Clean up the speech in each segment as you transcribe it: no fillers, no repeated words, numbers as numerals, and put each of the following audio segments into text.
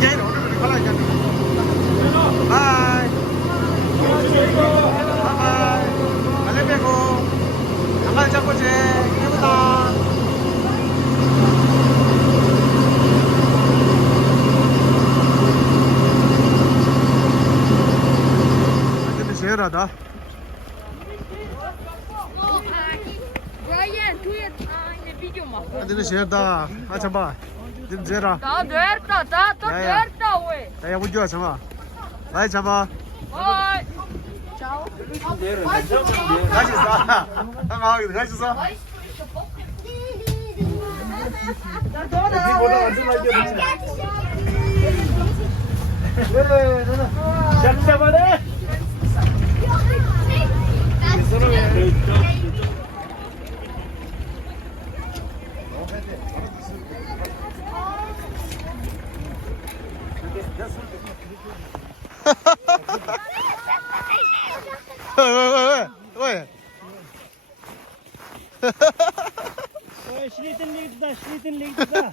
nhảy rồi nó có lại nhanh. Bye. Bye bye. 갈래 빼고. 양말 잡고 제 해보다. 완전 제열하다. 완전 제열다. 아 잠깐. 좀 제라. 다 됐다, 다 됐다, 왜? 야야 문주야 잠깐. 나이 잡아. 어이. 다시 쏴. 형아 이거 다시 쏴. 니보다 완전 많이 잘 잡아내. 왜? Şilitin ligde, şilitin ligde.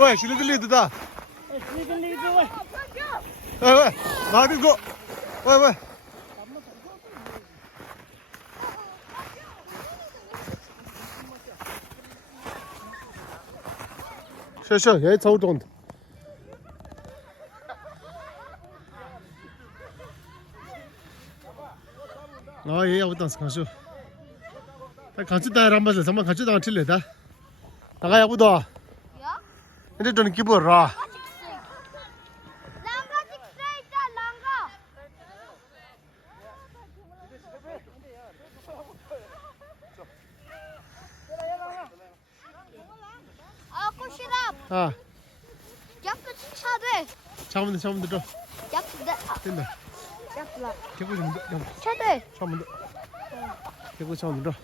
왜? 실리들 리드다. Şilitin ligde var. 왜? 나도 이거. 왜? 쉬어, 얘 저거 좀. 아, 얘 아무튼 가시. 같이 다란 말을 정말 같이 다 틀리다. 나가 야부도. 야? 근데 좀 기분라. 랑가 직세 있다, 랑가. 아, 꽃이라. 아, 약도 칭차돼. 잠깐만 들어. 약도 된다. 약도 개구 좀 들어. 차돼. 잠깐만 들어. 개구 잠깐만 들어.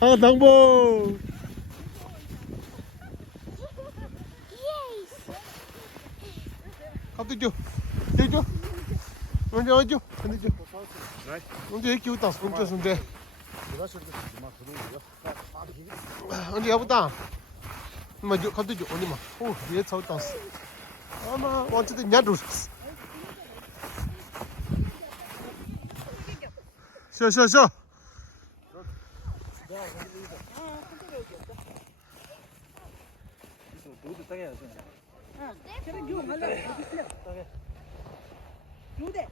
아, 낭보. 갑자기 줘. 언제 언제 이렇게 웃다 손주선데 언제 야부다 마 갑자기 줘 언제 마오얘 저다 아마 완전 냐도 쉬어 Jude.